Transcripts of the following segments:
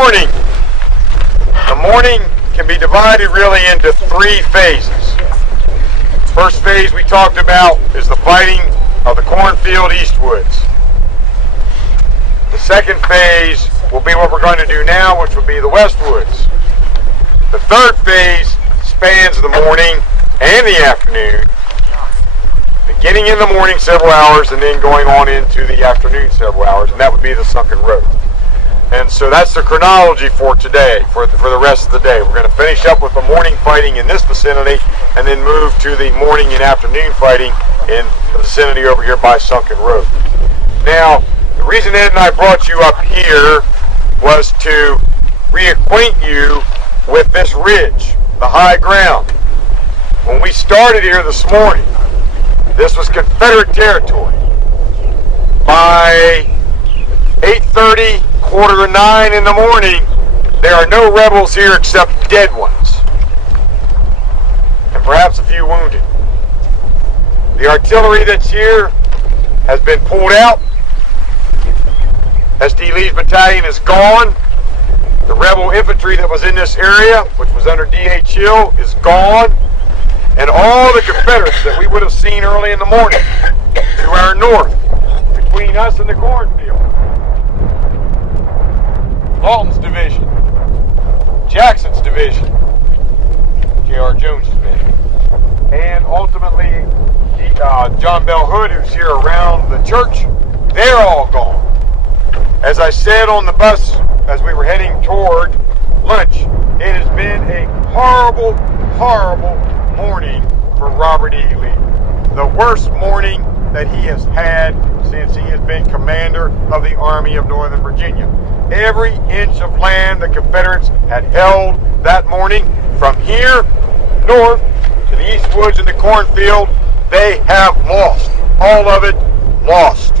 Morning. The morning can be divided really into three phases. First phase we talked about is the fighting of the cornfield eastwoods. The second phase will be what we're going to do now, which will be the westwoods. The third phase spans the morning and the afternoon, beginning in the morning several hours and then going on into the afternoon several hours, and that would be the sunken road. And so that's the chronology for today, for the rest of the day. We're going to finish up with the morning fighting in this vicinity and then move to the morning and afternoon fighting in the vicinity over here by Sunken Road. Now, the reason Ed and I brought you up here was to reacquaint you with this ridge, the high ground. When we started here this morning, this was Confederate territory. By 8:30, 8:45 in the morning, there are no rebels here except dead ones, and perhaps a few wounded. The artillery that's here has been pulled out. S.D. Lee's battalion is gone. The rebel infantry that was in this area, which was under D.H. Hill, is gone. And all the Confederates that we would have seen early in the morning to our north, between us and the cornfield, Dalton's division, Jackson's division, J.R. Jones' division, and ultimately John Bell Hood, who's here around the church, they're all gone. As I said on the bus as we were heading toward lunch, it has been a horrible, horrible morning for Robert E. Lee. The worst morning that he has had since he has been commander of the Army of Northern Virginia. Every inch of land the Confederates had held that morning, from here north to the east woods and the cornfield, they have lost. All of it lost.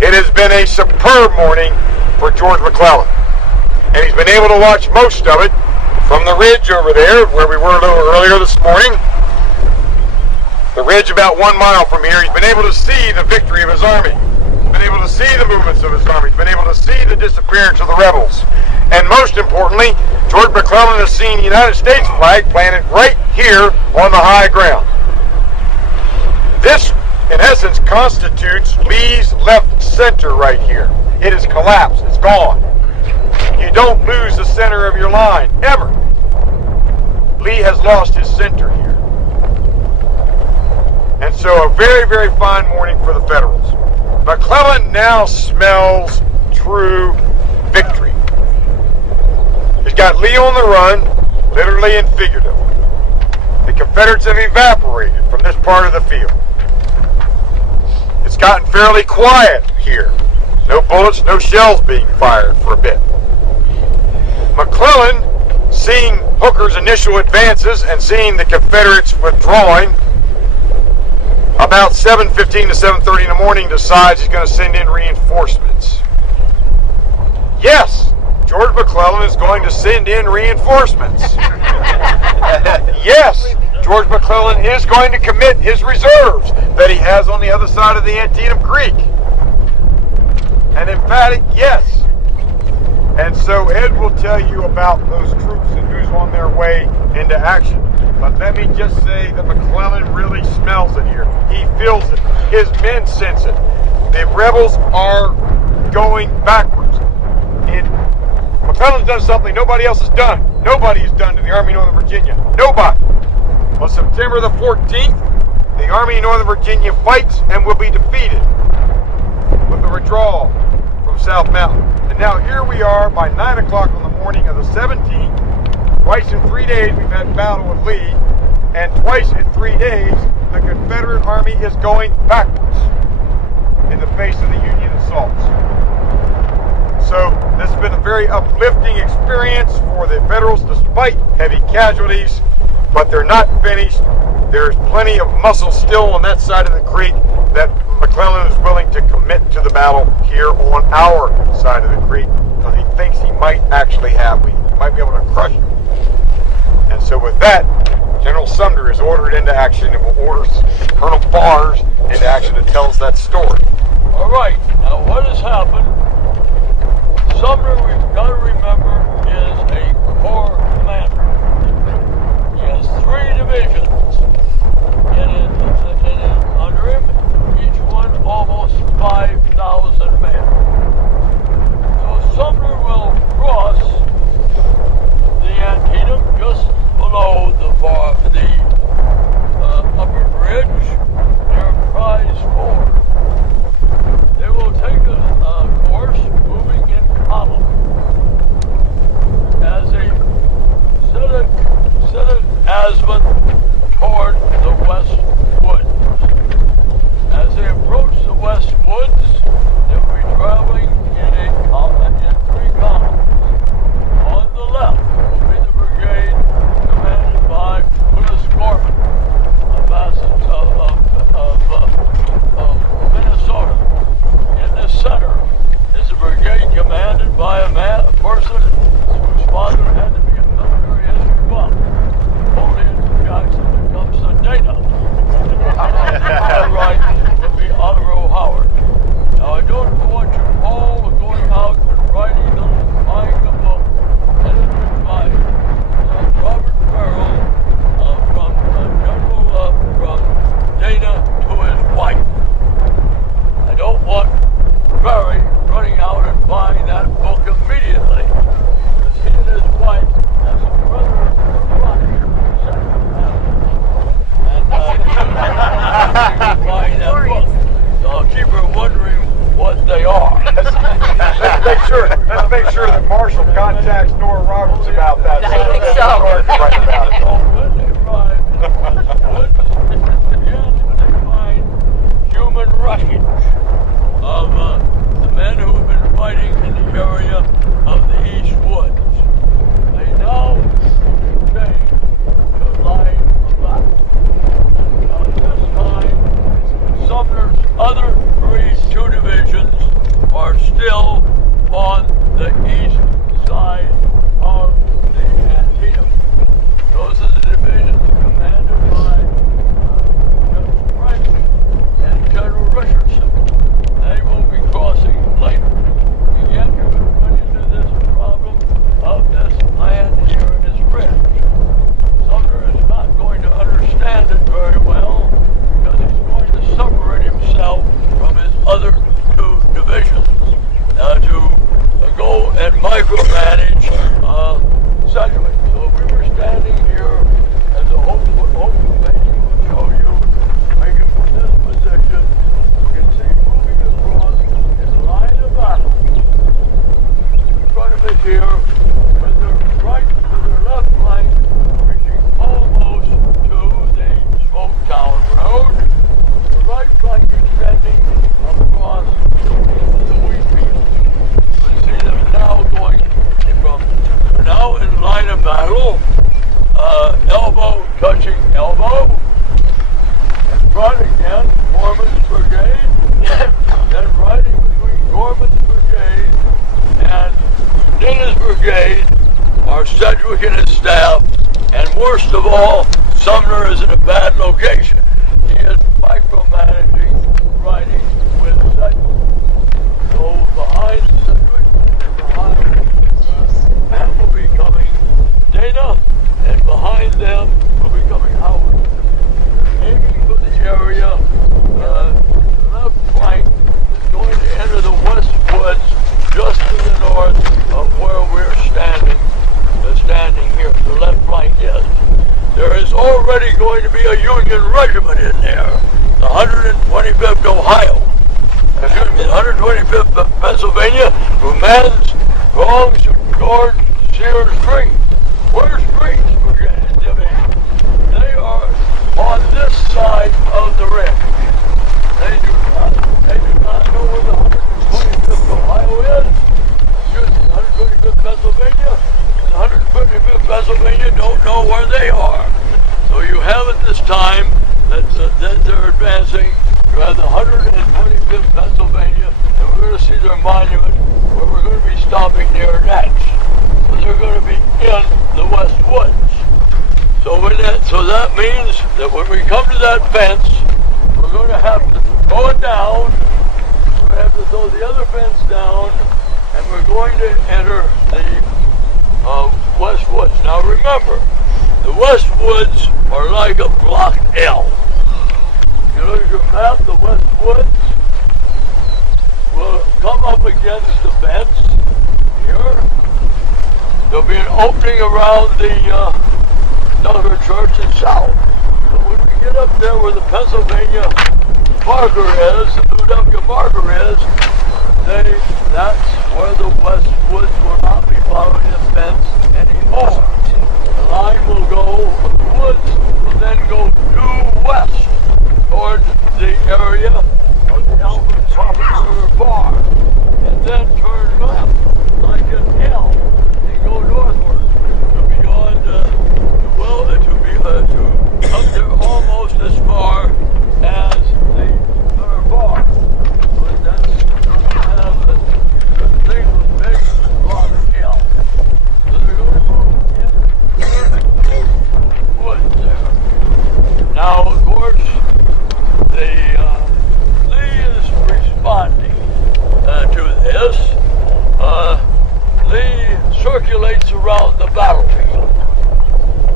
It has been a superb morning for George McClellan, and he's been able to watch most of it from the ridge over there where we were a little earlier this morning. The ridge about 1 mile from here, he's been able to see the victory of his army. He's been able to see the movements of his army. He's been able to see the disappearance of the rebels. And most importantly, George McClellan has seen the United States flag planted right here on the high ground. This, in essence, constitutes Lee's left center right here. It has collapsed. It's gone. You don't lose the center of your line, ever. Lee has lost his center here. And so a very, very fine morning for the Federals. McClellan now smells true victory. He's got Lee on the run, literally and figuratively. The Confederates have evaporated from this part of the field. It's gotten fairly quiet here. No bullets, no shells being fired for a bit. McClellan, seeing Hooker's initial advances and seeing the Confederates withdrawing, about 7:15 to 7:30 in the morning, decides he's going to send in reinforcements. Yes, George McClellan is going to send in reinforcements. Yes, George McClellan is going to commit his reserves that he has on the other side of the Antietam Creek. An emphatic yes. And so Ed will tell you about those troops and who's on their way into action. But let me just say that McClellan really smells it here. He feels it. His men sense it. The rebels are going backwards. McClellan's done something nobody else has done. Nobody has done to the Army of Northern Virginia. Nobody. On September the 14th, the Army of Northern Virginia fights and will be defeated with the withdrawal from South Mountain. And now here we are by 9 o'clock on the morning of the 17th. Twice in 3 days we've had battle with Lee, and twice in 3 days the Confederate Army is going backwards in the face of the Union assaults. So this has been a very uplifting experience for the Federals despite heavy casualties, but they're not finished. There's plenty of muscle still on that side of the creek that McClellan is willing to commit to the battle here on our side of the creek, because he thinks he might actually have. We might be able to crush him. And so with that, General Sumner is ordered into action and will order Colonel Bars into action to tell us that story. All right, now what has happened? Sumner Marshall contacts Nora Roberts about that. I think that's so. hard to write about it. When they arrive in the West Woods, again, they find human wreckage of the men who have been fighting in the area of the East Woods. They now change to lying about. At this time, Sumner's other two divisions are still on the east side of the Antietam. Those are the divisions commanded by General Frye and General Richardson. They will be crossing later. Again, you're going to run into this problem of this land here in this ridge. Sumner is not going to understand it very well because he's going to separate himself from his other two divisions to go and micromanage Sedgwick. So if we were standing here, as the whole painting will show you, making from this position, you can see moving across his line of battle. In front of us here, with the right to the left flank, reaching almost to the Smoketown Road. The right flank extending across into the wheat field. We see them now going from, now in line of battle, elbow touching elbow. In front again, Gorman's brigade, then riding between Gorman's brigade and Dana's brigade are Sedgwick and his staff, and worst of all, Sumner is in a bad location. He is micromanaging, riding with Sedgwick. So behind Sedgwick and behind will be coming Dana, and behind them will be coming Howard. Aiming for the area, the left flank is going to enter the West Woods just to the north of where we're standing. Standing here, the left flank is. There is already going to be a Union regiment in there, the 125th Ohio. Excuse me, the 125th Pennsylvania, who belongs to George Sears Green. Where's Green's brigade division? They are on this side of the ridge. They do not know where the 125th Ohio is. Excuse me, the 125th Pennsylvania. The 125th Pennsylvania don't know where they are. So you have at this time that they're advancing. You have the 125th Pennsylvania, and we're going to see their monument where we're going to be stopping near next. So they're going to be in the West Woods. So that means that when we come to that fence, we're going to have to throw it down. We're going to have to throw the other fence down, and we're going to enter the West Woods. Now remember, the West Woods are like a block L. If you look at your map, the West Woods will come up against the fence here. There'll be an opening around the Duggar Church and south. But when we get up there where the Pennsylvania marker is, the Philadelphia marker is, that's where the West Woods will not be following the fence anymore. The line will go, the woods will then go due west toward the area of the Alvin River Bar, and then turn left like an L and go northward to beyond, to up there almost as far as the River Bar. But that's thing was big block hill. So they're going to move in the woods there. Now, of course, Lee is responding to this. Lee circulates around the battlefield.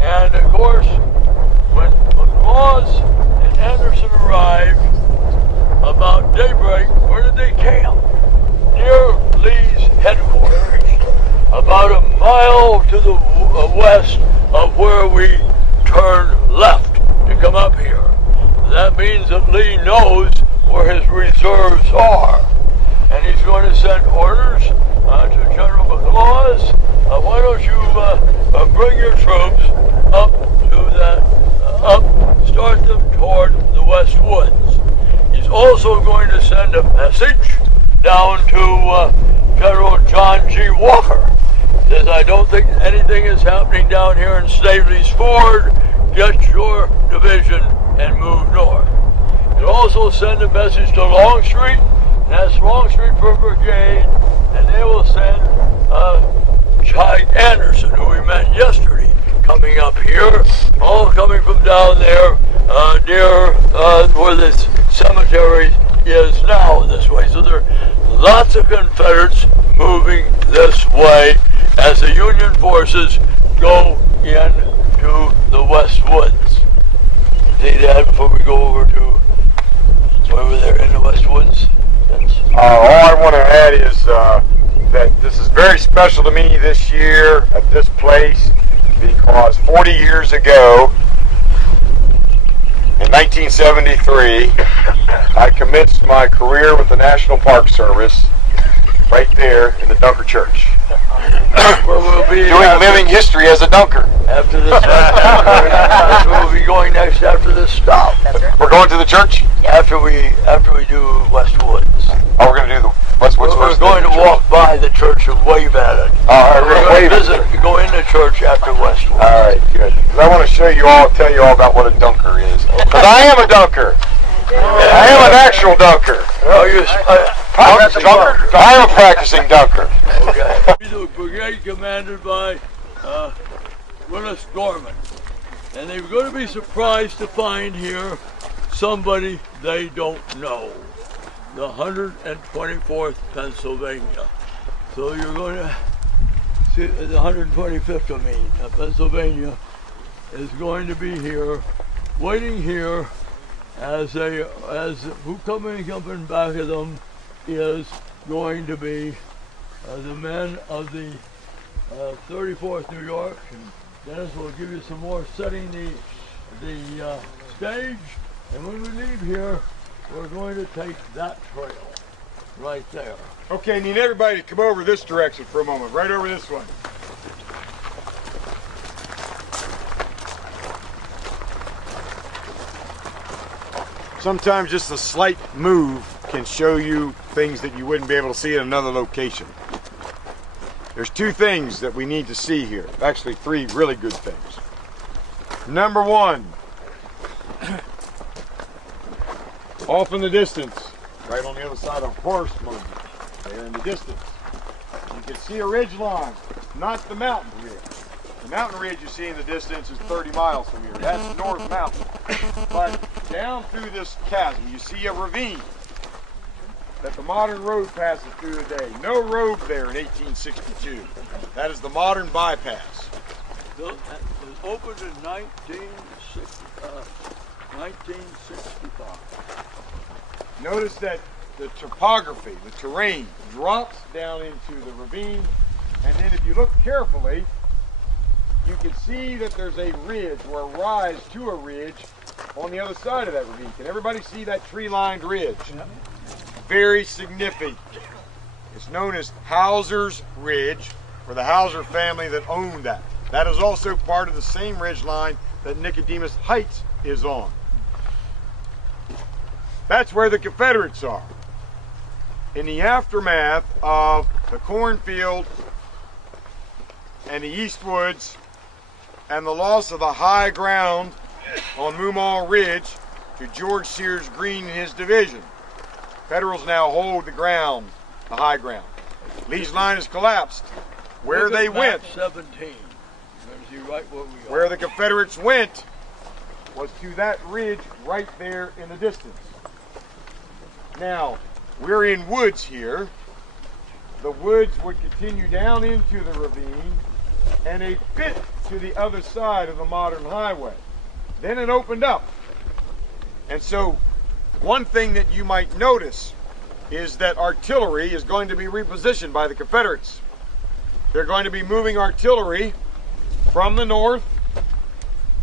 And, of course, when McLaws and Anderson arrived about daybreak, where did they camp? Near Lee's headquarters, about a mile to the west of where we turned left to come up here. That means that Lee knows where his reserves are. And he's going to send orders to General McLaws bring your troops up to start them toward the West Woods. He's also going to send a message down to General John G. Walker. He says, I don't think anything is happening down here in Snavely's Ford. Get your division and move north. He'll also send a message to Longstreet, and ask Longstreet for a brigade, and they will send Chai Anderson, who we met yesterday, coming up here, all coming from down there near where this cemetery is now this way. So there are lots of Confederates moving this way as the Union forces go into the West Woods. See that before we go over there in the West Woods? All I want to add is that this is very special to me this year at this place because 40 years ago, in 1973, I commenced my career with the National Park Service right there in the Dunker Church. Where we'll be doing living history as a Dunker. After this, that's where we'll be going next after this stop. That's right. We're going to the church? After we do West Woods. Oh, we're going to do the West Woods We're first. going to walk by the church and wave at it. All right, We're going to visit, go into church after West Woods. All right, good. 'Cause I want to show you all, tell you all about what a Dunker is. Because I am a Dunker. I am an actual Dunker. Oh, you I am a practicing Dunker. Okay. The brigade commanded by Willis Gorman. And they're going to be surprised to find here somebody they don't know. The 124th Pennsylvania. So you're going to see the 125th, Pennsylvania is going to be here, waiting here as who coming back of them is going to be the men of the 34th New York. And Dennis will give you some more setting the stage. And when we leave here, we're going to take that trail right there. Okay, I need everybody to come over this direction for a moment, right over this one. Sometimes just a slight move can show you things that you wouldn't be able to see in another location. There's two things that we need to see here. Actually, three really good things. Number one, off in the distance, right on the other side of horse movement, there in the distance, you can see a ridge line, not the mountain ridge. The mountain ridge you see in the distance is 30 miles from here. That's North Mountain. But down through this chasm, you see a ravine that the modern road passes through today. No road there in 1862. That is the modern bypass. It was opened in 1965. Notice that the topography, the terrain, drops down into the ravine, and then if you look carefully, you can see that there's a ridge or a rise to a ridge on the other side of that ravine. Can everybody see that tree-lined ridge? Yep. Very significant. It's known as Hauser's Ridge, for the Hauser family that owned that. That is also part of the same ridge line that Nicodemus Heights is on. That's where the Confederates are. In the aftermath of the cornfield and the East Woods and the loss of the high ground on Moomaw Ridge to George Sears Green and his division, Federals now hold the ground, the high ground. Lee's line has collapsed. Where they went, 17. Right where the Confederates went, was to that ridge right there in the distance. Now, we're in woods here. The woods would continue down into the ravine, and they fit to the other side of the modern highway. Then it opened up. And so, one thing that you might notice is that artillery is going to be repositioned by the Confederates. They're going to be moving artillery from the north,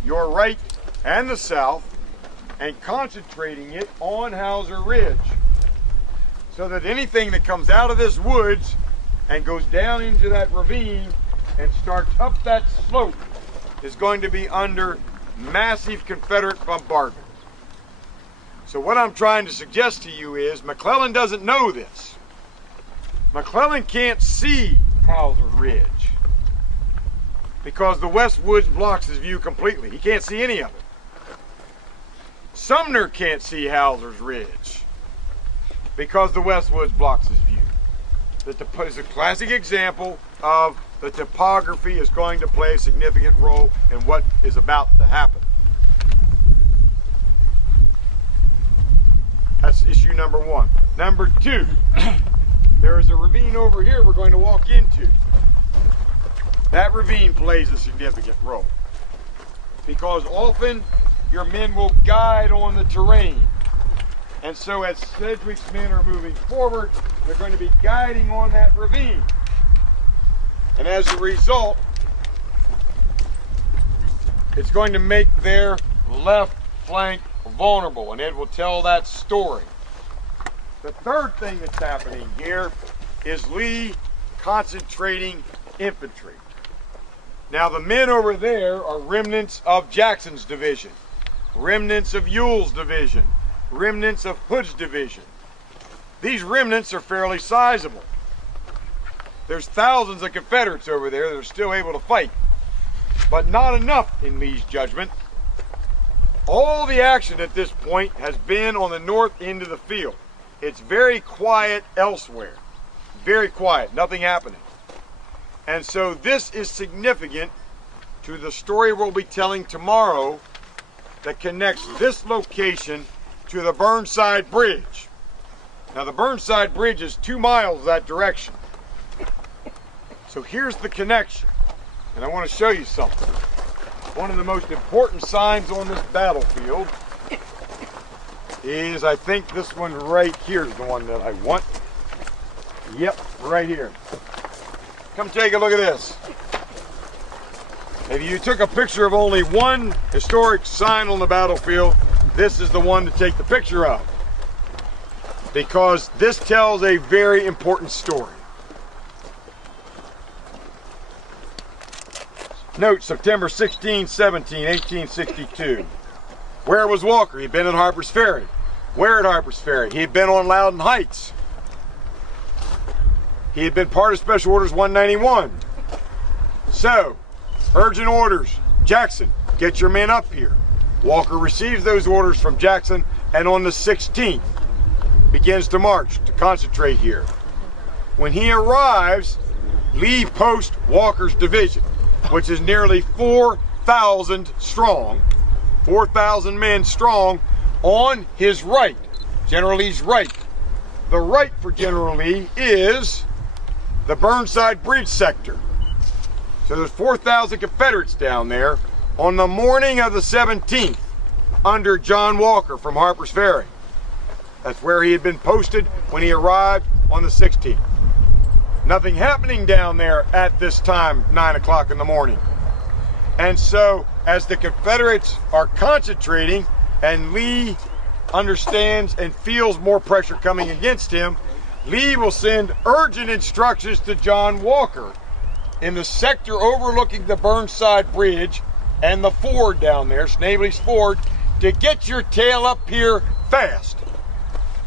your right, and the south, and concentrating it on Hauser Ridge, so that anything that comes out of this woods and goes down into that ravine and starts up that slope is going to be under massive Confederate bombardment. So what I'm trying to suggest to you is McClellan doesn't know this. McClellan can't see Hauser Ridge because the West Woods blocks his view completely. He can't see any of it. Sumner can't see Hauser's Ridge because the West Woods blocks his view. It's a classic example of the topography is going to play a significant role in what is about to happen. That's issue number one. Number two, there is a ravine over here we're going to walk into. That ravine plays a significant role because often your men will guide on the terrain. And so as Sedgwick's men are moving forward, they're going to be guiding on that ravine. And as a result, it's going to make their left flank vulnerable, and Ed will tell that story. The third thing that's happening here is Lee concentrating infantry. Now the men over there are remnants of Jackson's division, remnants of Ewell's division, remnants of Hood's division. These remnants are fairly sizable. There's thousands of Confederates over there that are still able to fight, but not enough in Lee's judgment. All the action at this point has been on the north end of the field. It's very quiet elsewhere. Very quiet, nothing happening. And so this is significant to the story we'll be telling tomorrow that connects this location to the Burnside Bridge. Now the Burnside Bridge is 2 miles that direction. So here's the connection, and I want to show you something. One of the most important signs on this battlefield is, I think this one right here is the one that I want. Yep, right here. Come take a look at this. If you took a picture of only one historic sign on the battlefield, this is the one to take the picture of, because this tells a very important story. Note, September 16, 17, 1862. Where was Walker? He'd been at Harper's Ferry. Where at Harper's Ferry? He had been on Loudon Heights. He had been part of Special Orders 191. So, urgent orders. Jackson, get your men up here. Walker receives those orders from Jackson, and on the 16th begins to march, to concentrate here. When he arrives, Lee posts Walker's division, which is nearly 4,000 strong, 4,000 men strong, on his right, General Lee's right. The right for General Lee is the Burnside Bridge sector. So there's 4,000 Confederates down there on the morning of the 17th under John Walker from Harper's Ferry. That's where he had been posted when he arrived on the 16th. Nothing happening down there at this time, 9 o'clock in the morning. And so as the Confederates are concentrating and Lee understands and feels more pressure coming against him, Lee will send urgent instructions to John Walker in the sector overlooking the Burnside Bridge and the ford down there, Snavely's Ford, to get your tail up here fast.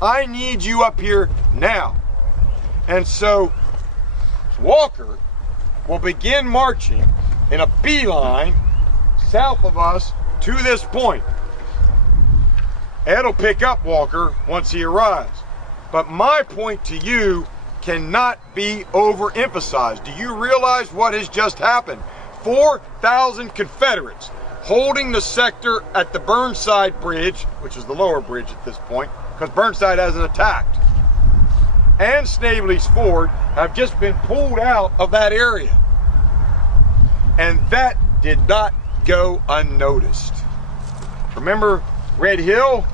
I need you up here now. And so Walker will begin marching in a beeline south of us to this point. Ed will pick up Walker once he arrives. But my point to you cannot be overemphasized. Do you realize what has just happened? 4,000 Confederates holding the sector at the Burnside Bridge, which is the lower bridge at this point, because Burnside hasn't attacked, and Snavely's Ford have just been pulled out of that area. And that did not go unnoticed. Remember Red Hill?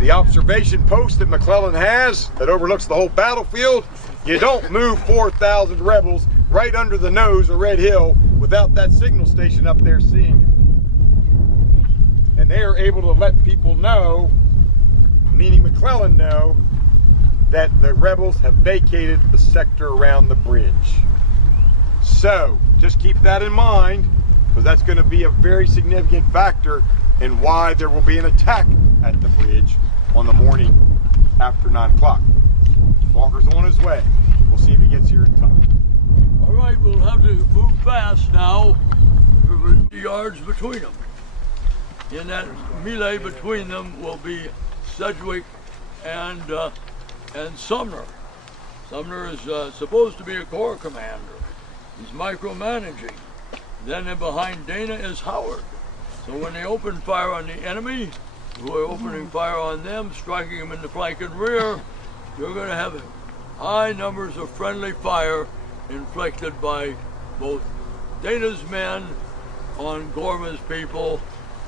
The observation post that McClellan has that overlooks the whole battlefield? You don't move 4,000 rebels right under the nose of Red Hill without that signal station up there seeing it. And they are able to let people know, meaning McClellan know, that the rebels have vacated the sector around the bridge. So, just keep that in mind because that's going to be a very significant factor in why there will be an attack at the bridge on the morning after 9 o'clock. Walker's on his way. We'll see if he gets here in time. All right, we'll have to move fast now. The yards between them. In that melee between them will be Sedgwick and Sumner. Sumner is supposed to be a corps commander. He's micromanaging. Then in behind Dana is Howard. So when they open fire on the enemy, who are opening fire on them, striking them in the flank and rear, you're going to have high numbers of friendly fire inflicted by both Dana's men on Gorman's people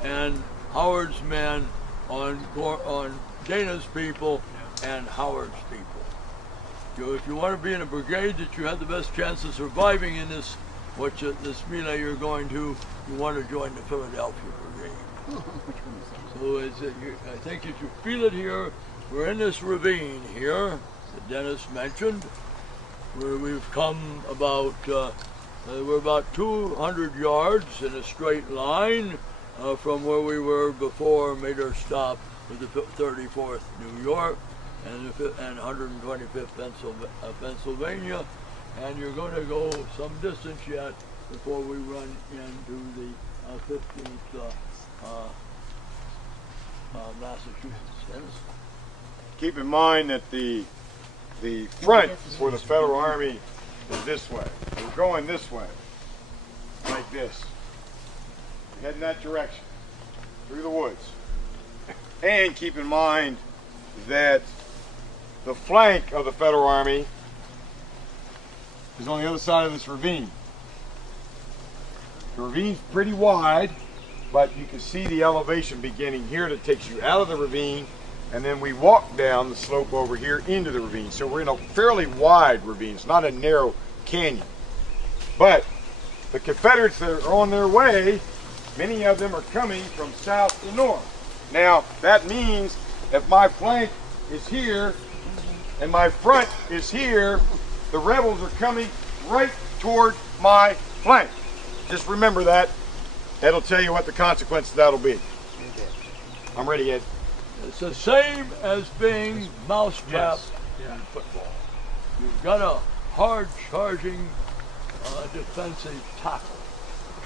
and Howard's men on Dana's people and Howard's people. If you want to be in a brigade that you have the best chance of surviving in this melee you're going to, you want to join the Philadelphia Brigade. So I think that you feel it here. We're in this ravine here that Dennis mentioned, where we've come about, we're about 200 yards in a straight line from where we were before, made our stop with the 34th New York and 125th Pennsylvania, and you're going to go some distance yet before we run into the 15th Massachusetts. Dennis? Keep in mind that the front for the Federal Army is this way. We're going this way, like this. We're heading that direction, through the woods. And keep in mind that the flank of the Federal Army is on the other side of this ravine. The ravine's pretty wide, but you can see the elevation beginning here that takes you out of the ravine, and then we walk down the slope over here into the ravine. So we're in a fairly wide ravine. It's not a narrow canyon. But the Confederates that are on their way, many of them are coming from south to north. Now, that means if my flank is here and my front is here, the rebels are coming right toward my flank. Just remember that. That'll tell you what the consequences of that'll be. I'm ready, Ed. It's the same as being mousetrap in football. You've got a hard charging defensive tackle,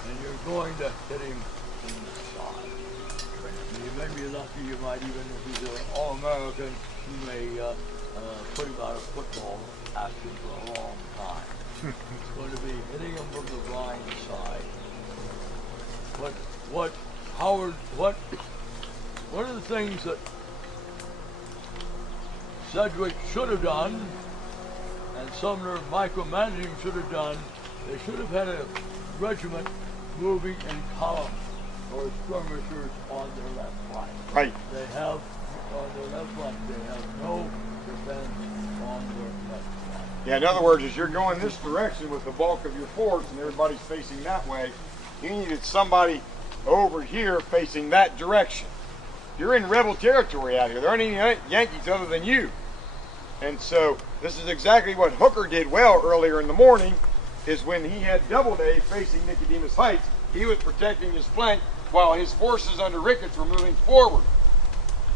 and you're going to hit him in the side. You may be lucky, you might even, if he's an All-American, you may put him out of football action for a long time. It's going to be hitting him from the blind side. One of the things that Sedgwick should have done, and Sumner micromanaging should have done, they should have had a regiment moving in column or skirmishers on their left flank. Right. They have, on their left flank, they have no defense on their left flank. Yeah, in other words, as you're going this direction with the bulk of your force and everybody's facing that way, you needed somebody over here facing that direction. You're in rebel territory out here. There aren't any Yankees other than you. And so this is exactly what Hooker did well earlier in the morning, is when he had Doubleday facing Nicodemus Heights, he was protecting his flank while his forces under Ricketts were moving forward.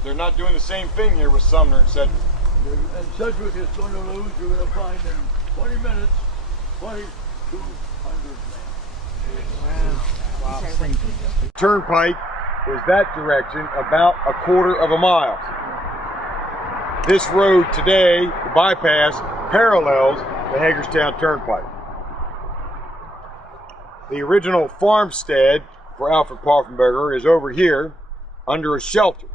They're not doing the same thing here with Sumner and Sedgwick. And Sedgwick is going to lose. You're going to find in 20 minutes, 2,200 men. Wow. Turnpike is that direction about a quarter of a mile. This road today, the bypass, parallels the Hagerstown Turnpike. The original farmstead for Alfred Poffenberger is over here under a shelter.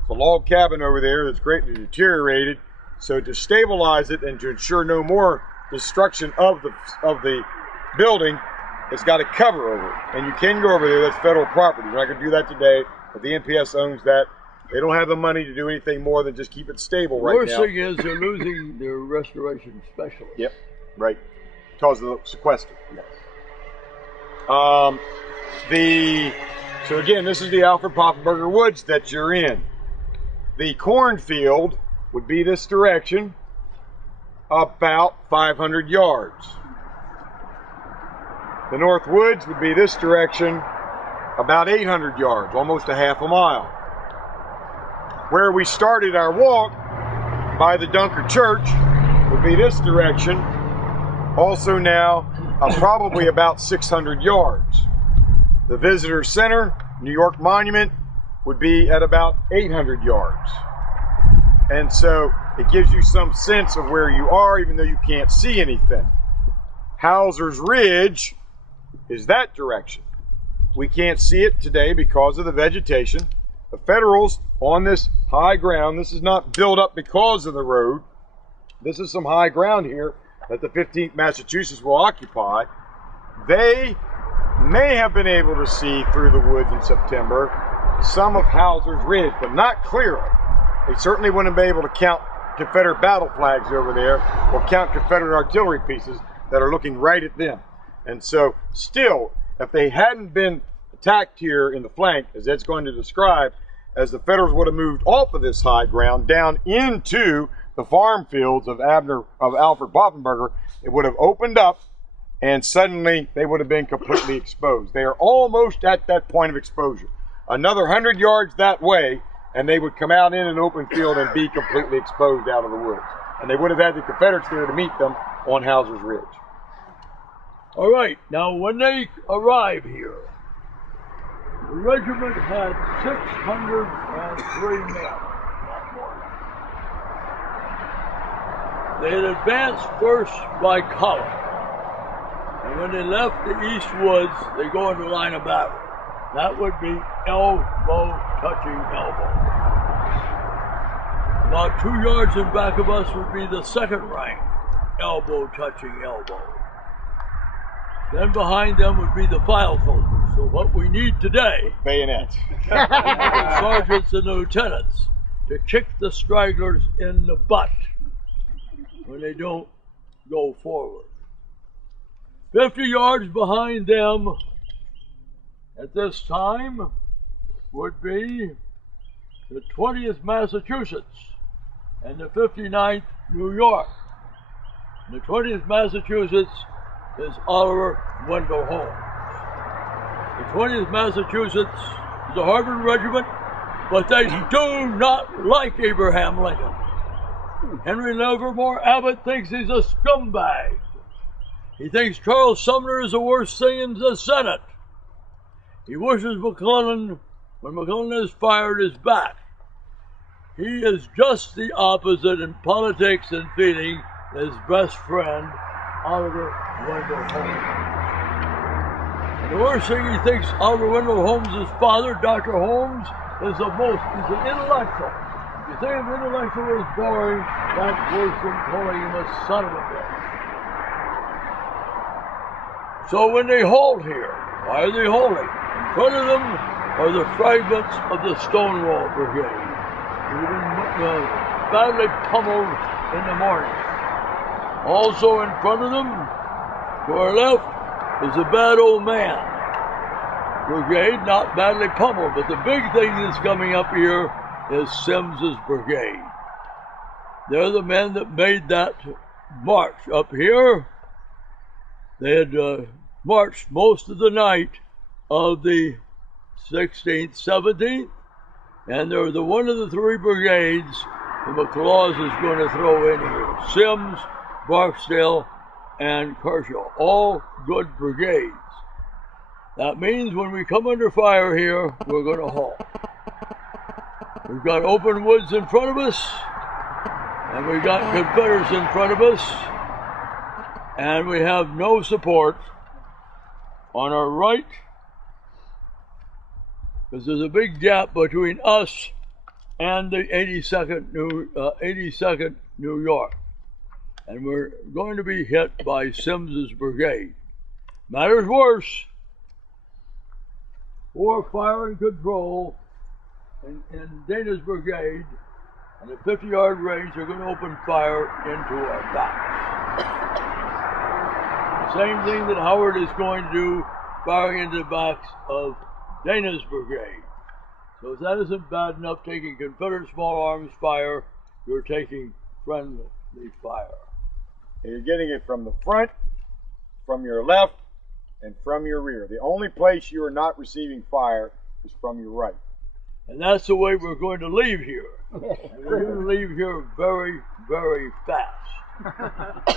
It's a log cabin over there that's greatly deteriorated. So to stabilize it and to ensure no more destruction of the building, it's got a cover over it. And you can go over there, that's federal property. You're not going to do that today, but the NPS owns that. They don't have the money to do anything more than just keep it stable right now. The worst thing is they're losing their restoration specialist. Yep, right. Because of the sequester. Yes. So again, this is the Alfred Poffenberger Woods that you're in. The cornfield would be this direction, about 500 yards. The North Woods would be this direction, about 800 yards, almost a half a mile. Where we started our walk by the Dunker Church would be this direction, also now probably about 600 yards. The Visitor Center, New York Monument, would be at about 800 yards. And so it gives you some sense of where you are, even though you can't see anything. Hauser's Ridge is that direction. We can't see it today because of the vegetation. The Federals on this high ground, this is not built up because of the road. This is some high ground here that the 15th Massachusetts will occupy. They may have been able to see through the woods in September some of Hauser's Ridge, but not clearly. They certainly wouldn't be able to count Confederate battle flags over there or count Confederate artillery pieces that are looking right at them. And so still, if they hadn't been attacked here in the flank, as Ed's going to describe, as the Federals would have moved off of this high ground down into the farm fields of Alfred Poffenberger, it would have opened up and suddenly they would have been completely exposed. They are almost at that point of exposure. Another 100 yards that way, and they would come out in an open field and be completely exposed out of the woods. And they would have had the Confederates there to meet them on Hauser's Ridge. All right, now when they arrive here, the regiment had 603 men. They had advanced first by column. And when they left the East Woods, they go into line of battle. That would be elbow touching elbow. About 2 yards in back of us would be the second rank, elbow touching elbow. Then behind them would be the file soldiers. So what we need today, Bayonets. the sergeants and the lieutenants, to kick the stragglers in the butt when they don't go forward. 50 yards behind them at this time would be the 20th Massachusetts and the 59th New York. And the 20th Massachusetts is Oliver Wendell Holmes. The 20th Massachusetts is a Harvard regiment, but they do not like Abraham Lincoln. Henry Livermore Abbott thinks he's a scumbag. He thinks Charles Sumner is the worst thing in the Senate. He wishes McClellan, when McClellan is fired, is back. He is just the opposite in politics and feeling his best friend, Oliver Wendell Holmes. And the worst thing he thinks Oliver Wendell Holmes' father, Dr. Holmes, is he's an intellectual. If you think of intellectual as boring, that's worse than calling him a son of a bitch. So when they halt here, why are they halting? In front of them are the fragments of the Stonewall Brigade, who have been badly pummeled in the morning. Also in front of them, to our left, is the Bad Old Man Brigade, not badly pummeled, but the big thing that's coming up here is Sims's Brigade. They're the men that made that march up here. They had marched most of the night of the 16th, 17th, and they're one of the three brigades that McLaws is going to throw in here. Sims, Barksdale, and Kershaw, all good brigades. That means when we come under fire here, we're going to halt. We've got open woods in front of us, and we've got Confederates in front of us, and we have no support on our right, because there's a big gap between us and the 82nd New York. And we're going to be hit by Sims's brigade. Matters worse, for fire and control in Dana's brigade and at 50-yard range, they're going to open fire into our backs. The same thing that Howard is going to do, firing into the backs of Dana's brigade. So if that isn't bad enough taking Confederate small arms fire, you're taking friendly fire. And you're getting it from the front, from your left, and from your rear. The only place you are not receiving fire is from your right. And that's the way we're going to leave here. And we're going to leave here very, very fast.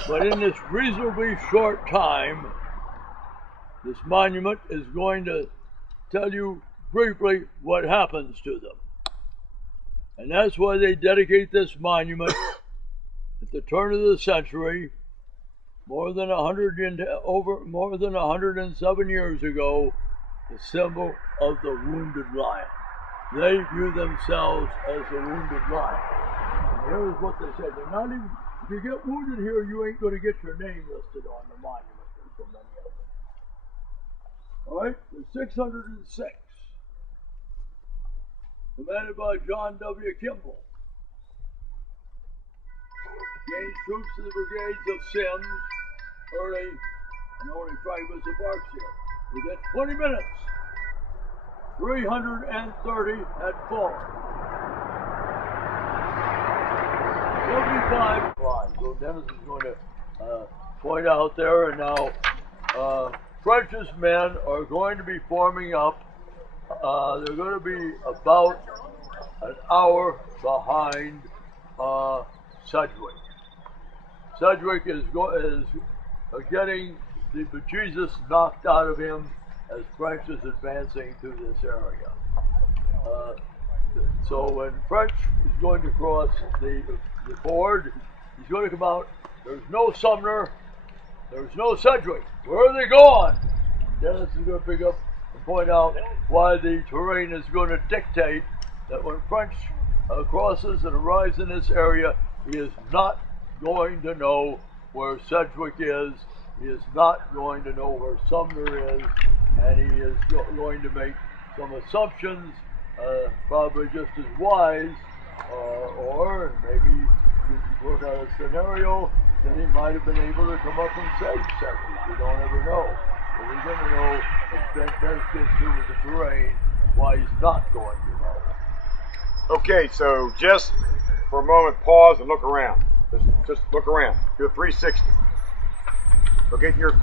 But in this reasonably short time, this monument is going to tell you briefly what happens to them. And that's why they dedicate this monument at the turn of the century, more than 107 years ago, the symbol of the wounded lion. They view themselves as the wounded lion. And here's what they said. They're not even, if you get wounded here, you ain't going to get your name listed on the monument. There's so many of them. All right, there's 606. Commanded by John W. Kimball. Gained troops to the brigades of Sims, Early, and only fragments of Barksdale. Within 20 minutes, 330 had fallen. 75 flies. So Dennis is going to point out there, and now French's men are going to be forming up. They're going to be about an hour behind Sedgwick. Sedgwick is getting the bejesus knocked out of him as French is advancing through this area. So when French is going to cross the ford, he's going to come out. There's no Sumner. There's no Sedgwick. Where are they going? Dennis is going to pick up and point out why the terrain is going to dictate that when French crosses and arrives in this area, he is not going to know where Sedgwick is. He is not going to know where Sumner is, and he is going to make some assumptions, probably just as wise, or maybe you can work out a scenario that he might have been able to come up and save Sedgwick. We don't ever know. But we're going to know if Dennis gets through with the terrain why he's not going to know. Okay, so just for a moment, pause and look around. Just look around. Do a 360. Look at your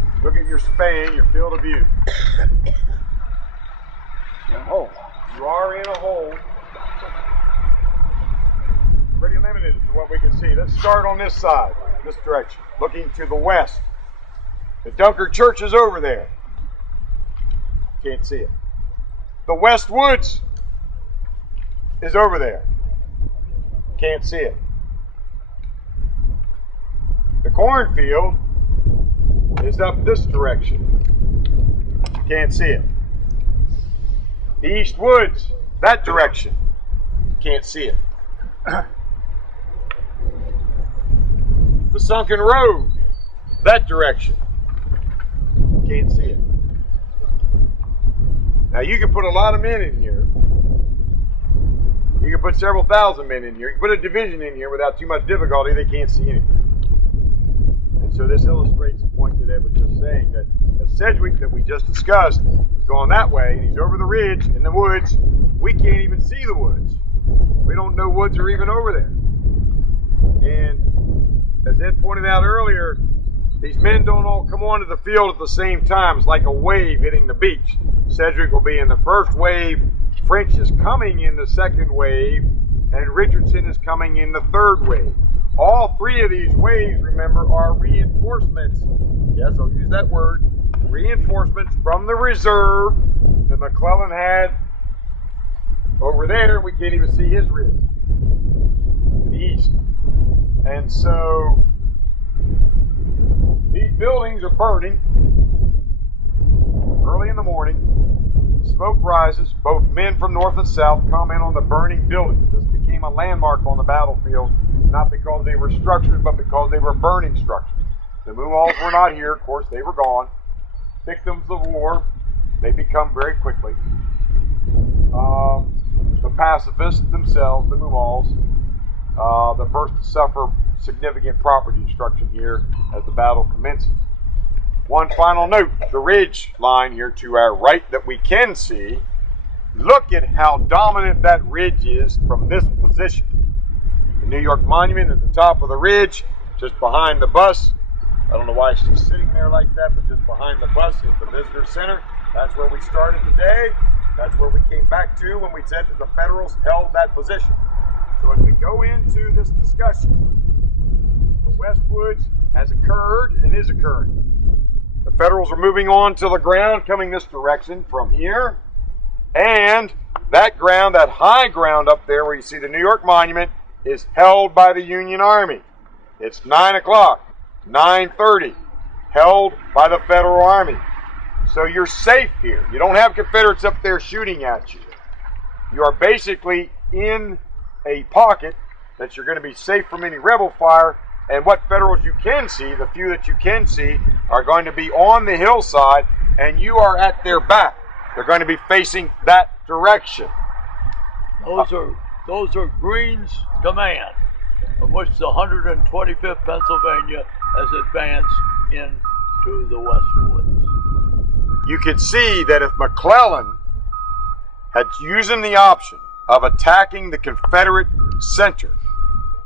span, your field of view. Oh, you are in a hole. Pretty limited to what we can see. Let's start on this side, this direction, looking to the west. The Dunker Church is over there. Can't see it. The West Woods is over there. Can't see it. The cornfield is up this direction. Can't see it. The East Woods, that direction. Can't see it. The Sunken Road, that direction. Can't see it. Now you can put a lot of men in here. You can put several thousand men in here. You can put a division in here without too much difficulty. They can't see anything. And so this illustrates the point that Ed was just saying, that Sedgwick that we just discussed is going that way, and he's over the ridge in the woods. We can't even see the woods. We don't know woods are even over there. And as Ed pointed out earlier, these men don't all come onto the field at the same time. It's like a wave hitting the beach. Sedgwick will be in the first wave, French is coming in the second wave, and Richardson is coming in the third wave. All three of these waves, remember, are reinforcements. Yes, I'll use that word. Reinforcements from the reserve that McClellan had over there. We can't even see his ridge to the east. And so these buildings are burning early in the morning. Smoke rises. Both men from north and south comment on the burning buildings. This became a landmark on the battlefield, not because they were structured, but because they were burning structures. The Mooals were not here. Of course, they were gone. Victims of war, they become very quickly. The pacifists themselves, the Mooals, the first to suffer significant property destruction here as the battle commences. One final note, the ridge line here to our right that we can see, look at how dominant that ridge is from this position. The New York Monument at the top of the ridge, just behind the bus, I don't know why she's sitting there like that, but just behind the bus is the visitor center. That's where we started today. That's where we came back to when we said that the Federals held that position. So as we go into this discussion, the Westwoods has occurred and is occurring. The Federals are moving on to the ground coming this direction from here. And that ground, that high ground up there where you see the New York Monument, is held by the Union Army. It's 9 o'clock, 9:30, held by the Federal Army. So you're safe here. You don't have Confederates up there shooting at you. You are basically in a pocket that you're going to be safe from any rebel fire. And what Federals you can see, the few that you can see, are going to be on the hillside, and you are at their back. They're going to be facing that direction. Those are Greene's command, from which the 125th Pennsylvania has advanced into the Westwoods. You could see that if McClellan had using the option of attacking the Confederate center,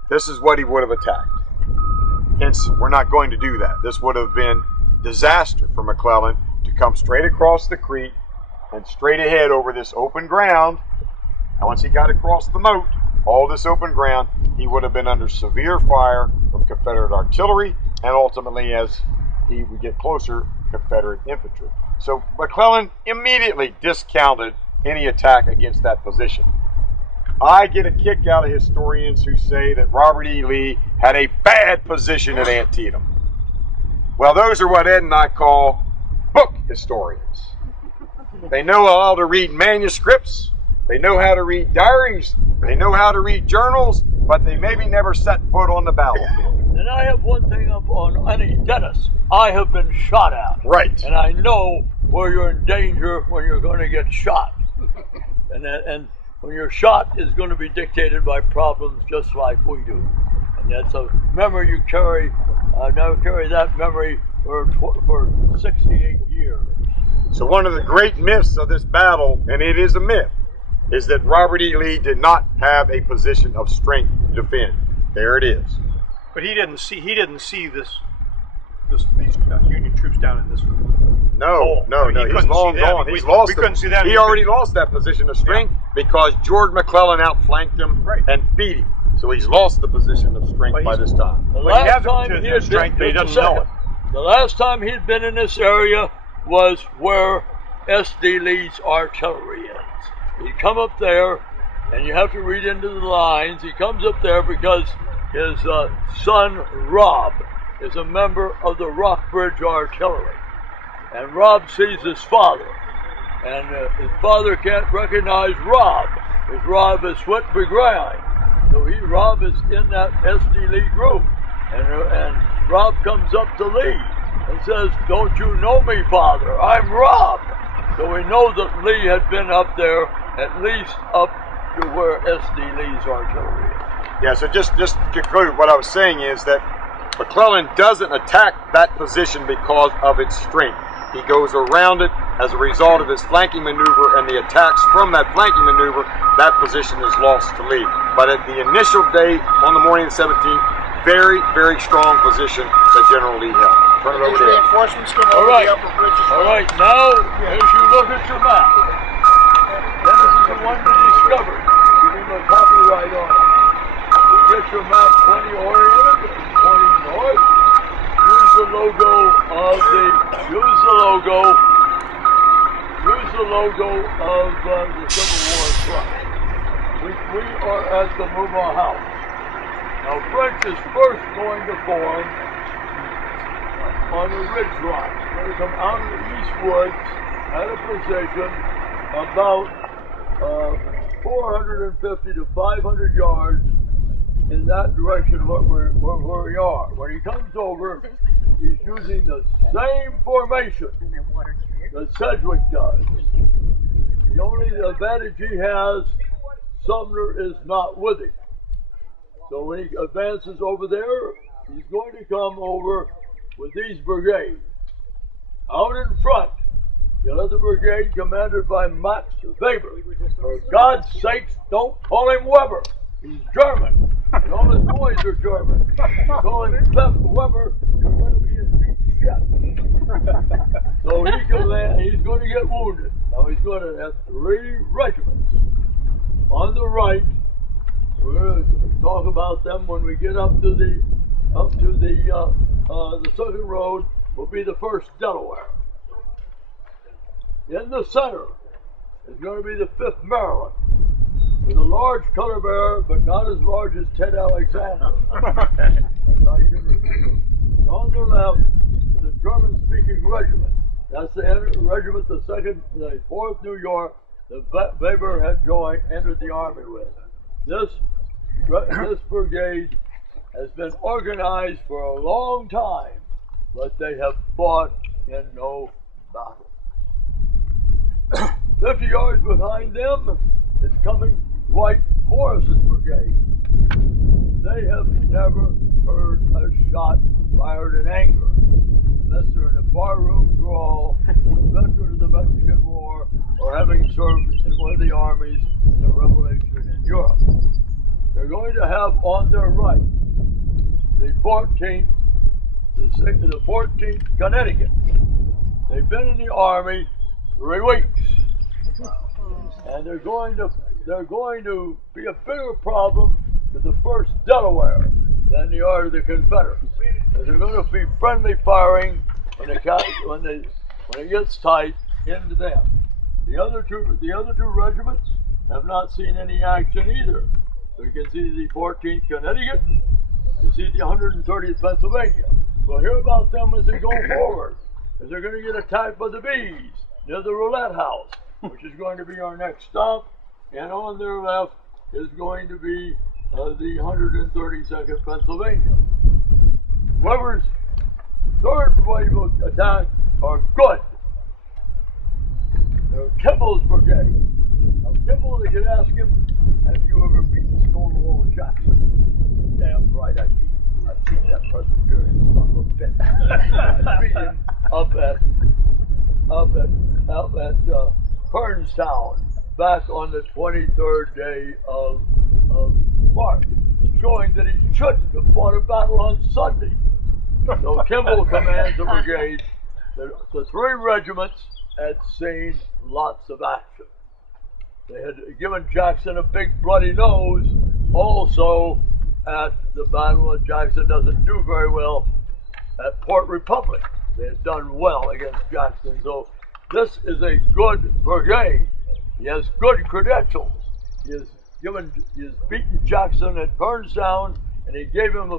this is what he would have attacked. Hence, we're not going to do that. This would have been disaster for McClellan to come straight across the creek and straight ahead over this open ground. And once he got across the moat, all this open ground, he would have been under severe fire from Confederate artillery and ultimately, as he would get closer, Confederate infantry. So McClellan immediately discounted any attack against that position. I get a kick out of historians who say that Robert E. Lee had a bad position at Antietam. Well, those are what Ed and I call book historians. They know how to read manuscripts, they know how to read diaries, they know how to read journals, but they maybe never set foot on the battlefield. And I have one thing up on any Dennis. I have been shot at. Right. And I know where you're in danger when you're going to get shot. And when your shot is going to be dictated by problems just like we do. And that's a memory you carry. I now carry that memory for 68 years. So one of the great myths of this battle, and it is a myth, is that Robert E. Lee did not have a position of strength to defend. There it is. But he didn't see these Union troops down in this. No. He's long gone. He's lost. He already lost that position of strength because George McClellan outflanked him and beat him. So he's lost the position of strength by this time. The last time he had been, but he doesn't know it. The last time he'd been in this area was where S.D. Lee's artillery is. He'd come up there, and you have to read into the lines. He comes up there because his son Rob is a member of the Rockbridge Artillery. And Rob sees his father, and his father can't recognize Rob, because Rob is Whitby Grind. So Rob is in that S.D. Lee group, and Rob comes up to Lee and says, "Don't you know me, father? I'm Rob." So we know that Lee had been up there, at least up to where S.D. Lee's artillery is. Yeah, so just to conclude, what I was saying is that McClellan doesn't attack that position because of its strength. He goes around it as a result of his flanking maneuver and the attacks from that flanking maneuver. That position is lost to Lee. But at the initial day, on the morning of the 17th, very, very strong position that General Lee held. Turn it over to him. Reinforcements come over the upper bridges. All right, now, as you look at your map, Dennis is the one that discovered. Give him a copyright on it. You get your map 20 oriented, 20 north. Use the logo of the Civil War front. We are at the Muma House. Now, French is first going to form on the ridge line. They're going to come out of the east woods at a position about 450 to 500 yards in that direction where we are. When he comes over, he's using the same formation that Sedgwick does. The only advantage he has, Sumner is not with him. So when he advances over there, he's going to come over with these brigades. Out in front, you'll have the brigade commanded by Max Weber. For God's sakes, don't call him Weber. He's German. And all his boys are German. You call him Pep Weber, you're going to be in ship. So he's going to get wounded. Now he's going to have 3 regiments. On the right, we're going to talk about them when we get up to the second road. Will be the 1st Delaware. In the center is going to be the 5th Maryland, with a large color bearer, but not as large as Ted Alexander. Now you can remember. And on their left is a German-speaking regiment. That's the regiment, the 4th New York, that Weber had entered the army with. This brigade has been organized for a long time, but they have fought in no battle. 50 yards behind them is coming White Morris's brigade. They have never heard a shot fired in anger, unless they're in a barroom brawl, veteran of the Mexican War, or having served in one of the armies in the Revolution in Europe. They're going to have on their right the 14th Connecticut. They've been in the army 3 weeks, and they're going to be a bigger problem to the 1st Delaware than they are to the Confederates. They're going to be friendly firing when it gets tight into them. The other two regiments have not seen any action either. So you can see the 14th Connecticut, you see the 130th Pennsylvania. We'll hear about them as they go forward, as they're going to get attacked by the bees near the Roulette House, which is going to be our next stop. And on their left is going to be the 132nd Pennsylvania. Weber's 3rd wave of attack are good. They're Kimball's brigade. Now Kimball, they could ask him, have you ever beaten Stonewall Jackson? Damn right I beat him. I beat that Presbyterian son of a bitch. I beat him up at Kernstown back on the 23rd day of March, showing that he shouldn't have fought a battle on Sunday. So Kimball commands the brigade. The 3 regiments had seen lots of action. They had given Jackson a big bloody nose also at the Battle of Jackson doesn't do very well at Port Republic. They had done well against Jackson. So this is a good brigade. He has good credentials. He has beaten Jackson at Kernstown, and he gave him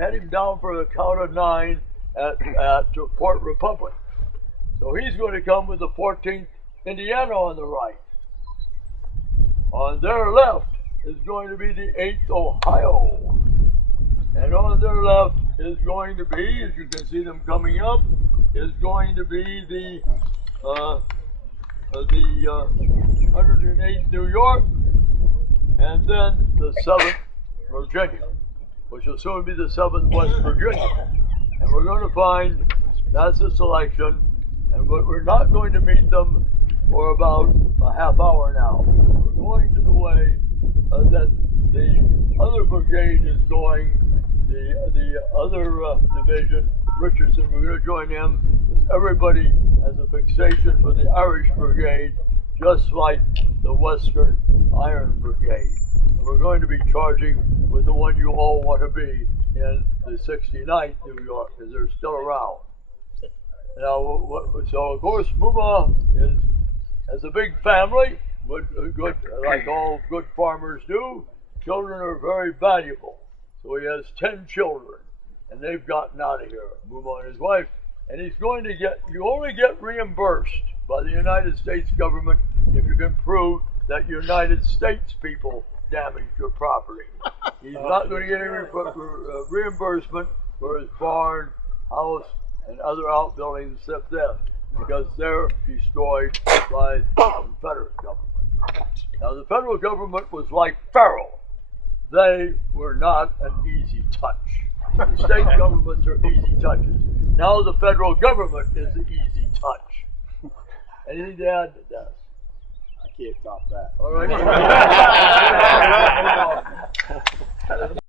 had him down for the count of 9 at Port Republic. So he's going to come with the 14th Indiana on the right. On their left is going to be the 8th Ohio. And on their left is going to be, as you can see them coming up, is going to be the 108th New York, and then the 7th Virginia, which will soon be the 7th West Virginia. And we're going to find that's the selection, but we're not going to meet them for about a half hour now, because we're going to the way that the other brigade is going, the other division, Richardson, we're going to join him, because everybody has a fixation for the Irish Brigade, just like the Western Iron Brigade. And we're going to be charging with the one you all want to be in the 69th New York, because they're still around. Now, so of course, Muma has a big family, good, like all good farmers do. Children are very valuable. So he has 10 children, and they've gotten out of here, Muma and his wife. And he's going to you only get reimbursed by the United States government if you can prove that United States people damaged your property. He's not going to get any reimbursement for his barn, house, and other outbuildings except them, because they're destroyed by the Confederate government. Now, the federal government was like Pharaoh. They were not an easy touch. The state governments are easy touches. Now the federal government is the easy touch. Anything to add to that? I can't top that. All right.